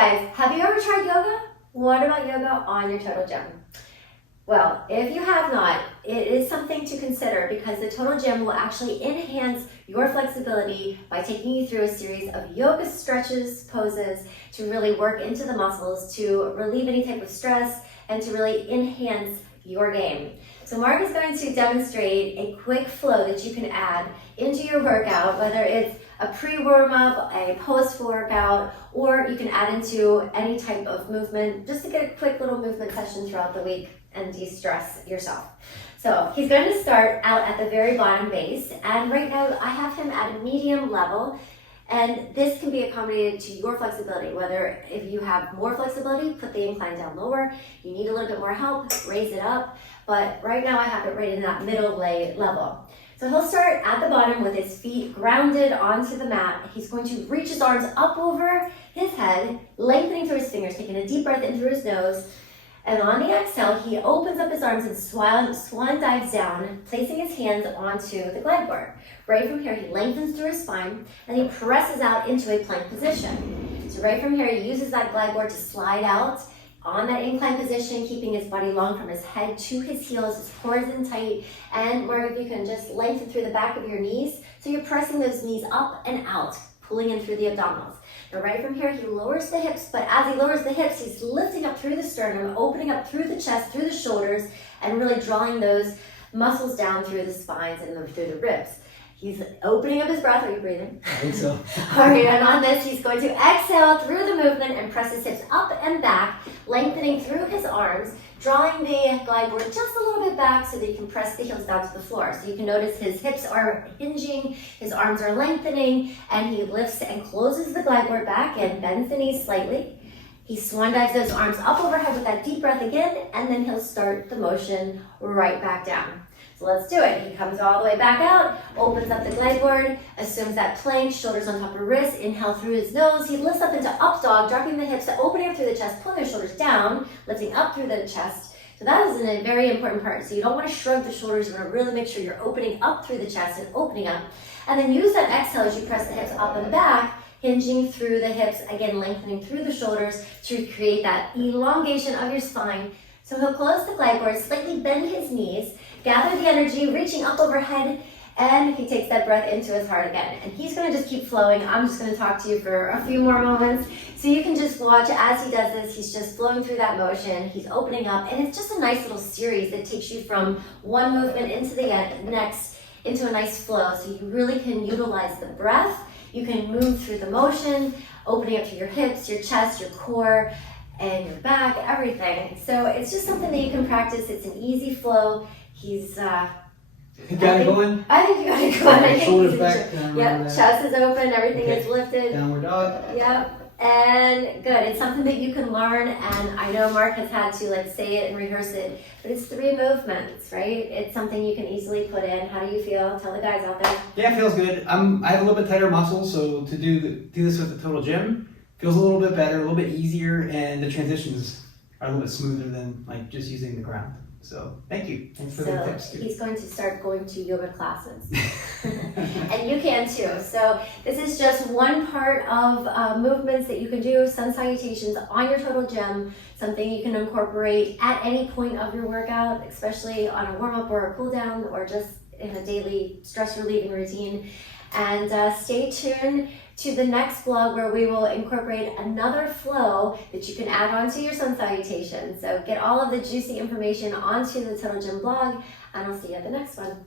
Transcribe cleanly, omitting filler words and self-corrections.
guys, have you ever tried yoga? What about yoga on your Total Gym? Well, if you have not, it is something to consider because the Total Gym will actually enhance your flexibility by taking you through a series of yoga stretches, poses to really work into the muscles, to relieve any type of stress, and to really enhance your game. So Mark is going to demonstrate a quick flow that you can add into your workout, whether it's a pre-warm-up, a post-workout, or you can add into any type of movement just to get a quick little movement session throughout the week and de-stress yourself. So he's going to start out at the very bottom base, and right now I have him at a medium level, and this can be accommodated to your flexibility. Whether if you have more flexibility, put the incline down lower. You need a little bit more help, raise it up. But right now I have it right in that middle level. So he'll start at the bottom with his feet grounded onto the mat. He's going to reach his arms up over his head, lengthening through his fingers, taking a deep breath in through his nose. And on the exhale, he opens up his arms and swan dives down, placing his hands onto the glide board. Right from here, he lengthens through his spine, and he presses out into a plank position. So right from here, he uses that glide board to slide out on that incline position, keeping his body long from his head to his heels, his core is in tight, and Mark, if you can just lengthen through the back of your knees, so you're pressing those knees up and out, pulling in through the abdominals. Now right from here, he lowers the hips, but as he lowers the hips, he's lifting up through the sternum, opening up through the chest, through the shoulders, and really drawing those muscles down through the spines and through the ribs. He's opening up his breath. Are you breathing? I think so. All right, and on this, he's going to exhale through the movement and press his hips up and back, lengthening through his arms, drawing the glide board just a little bit back so that you can press the heels down to the floor. So you can notice his hips are hinging, his arms are lengthening, and he lifts and closes the glide board back and bends the knees slightly. He swan dives those arms up overhead with that deep breath again, and then he'll start the motion right back down. So let's do it. He comes all the way back out, opens up the glide board, assumes that plank, shoulders on top of wrists, inhale through his nose. He lifts up into up dog, dropping the hips, opening up through the chest, pulling the shoulders down, lifting up through the chest. So that is a very important part. So you don't want to shrug the shoulders. You want to really make sure you're opening up through the chest and opening up. And then use that exhale as you press the hips up and back, hinging through the hips, again, lengthening through the shoulders to create that elongation of your spine. So he'll close the glide board, slightly bend his knees, gather the energy, reaching up overhead, and he takes that breath into his heart again. And he's gonna just keep flowing. I'm just gonna talk to you for a few more moments. So you can just watch as he does this. He's just flowing through that motion. He's opening up, and it's just a nice little series that takes you from one movement into the next, into a nice flow. So you really can utilize the breath. You can move through the motion, opening up to your hips, your chest, your core, and your back, everything. So it's just something that you can practice. It's an easy flow. He's You got it going? I think you got it going. I think Shoulders he's back. Yep, chest is open, everything is lifted. Downward dog. Yep, and good. It's something that you can learn, and I know Mark has had to say it and rehearse it, but it's 3 movements, right? It's something you can easily put in. How do you feel? Tell the guys out there. Yeah, it feels good. I have a little bit tighter muscles, so to do this with the Total Gym feels a little bit better, a little bit easier, and the transitions are a little bit smoother than just using the ground. So thank you. Thanks for the tips. He's going to start going to yoga classes. And you can too. So this is just one part of movements that you can do, sun salutations on your Total Gym, something you can incorporate at any point of your workout, especially on a warm-up or a cool-down or just in a daily stress-relieving routine. And stay tuned to the next vlog where we will incorporate another flow that you can add onto your sun salutation. So get all of the juicy information onto the Total Gym blog, and I'll see you at the next one.